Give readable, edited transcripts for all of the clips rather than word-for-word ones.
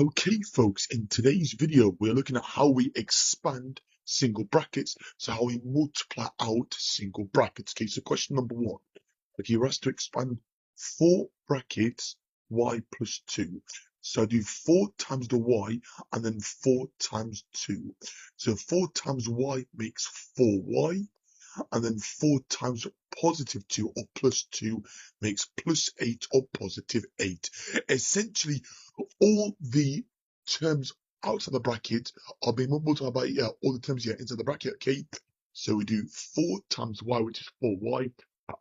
Okay, folks, in today's video, we're looking at how we expand single brackets, so how we multiply out single brackets. Okay, so question number one. Okay, you're asked to expand 4 brackets y plus 2. So I do 4 times the y and then 4 times 2. So 4 times y makes 4y, and then 4 times positive 2 or plus 2 makes plus 8 or positive 8. Essentially, all the terms outside the bracket are being multiplied by all the terms here inside the bracket, okay? So we do 4 times y, which is 4y,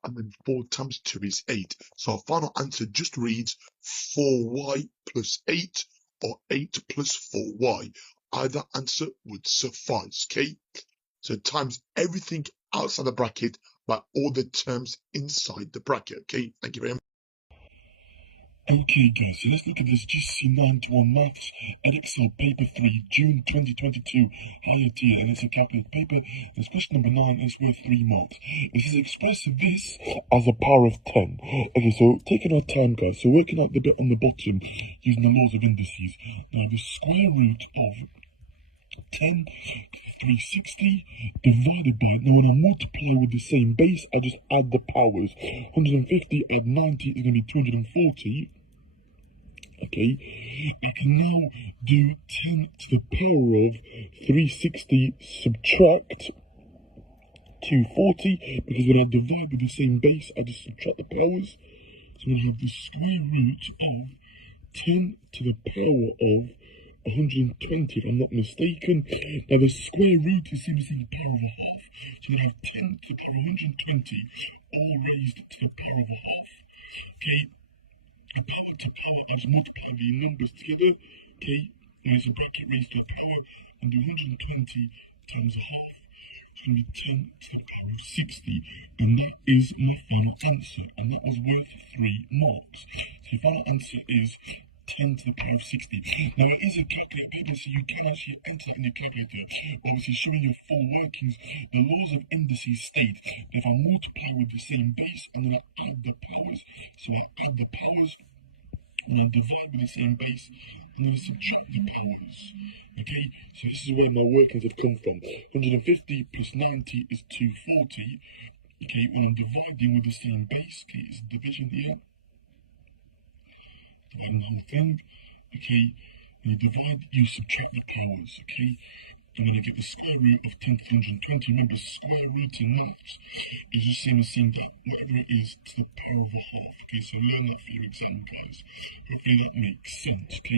and then 4 times 2 is 8. So our final answer just reads 4y plus 8 or 8 plus 4y. Either answer would suffice, okay? So times everything outside the bracket by all the terms inside the bracket, okay? Thank you very much. Okay guys, so let's look at this GCSE 91 Maths and Excel Paper 3, June 2022, higher tier, and it's a calculated paper. It's question number 9, and it's worth 3 marks. It says express this as a power of 10. Okay, so taking our time guys, so working out the bit on the bottom using the laws of indices. Now the square root of 10 to 360 divided by, now when I multiply with the same base, I just add the powers. 150 add 90 is going to be 240. Okay, I can now do 10 to the power of 360 subtract 240, because when I divide with the same base, I just subtract the powers. So I'm going to have the square root of 10 to the power of 120, if I'm not mistaken. Now the square root is the same as the power of a half. So you're going to have 10 to the power of 120, all raised to the power of a half. Okay. A power to power, I just multiply the numbers together, okay, there's a bracket raised to a power, and the 120 times a half, it's going to be 10 to the power of 60, and that is my final answer, and that was worth 3 marks. So the final answer is 10 to the power of 60. Now it is a calculator paper, so you can actually enter it in the calculator, obviously showing your full workings. The laws of indices state that if I multiply with the same base, I'm going to add the powers. So I add the powers, and I divide with the same base, and then subtract the powers. Okay, so this is where my workings have come from. 150 plus 90 is 240. Okay, when I'm dividing with the same base, okay, it's division here. Dividing the whole thing. Okay, when I divide, you subtract the powers. Okay, and when I get the square root of 10 to the 120, remember square root in maths is the same as saying that whatever it is to the power of a half. Okay, so learn that for your exam, guys. Hopefully that makes sense. Okay.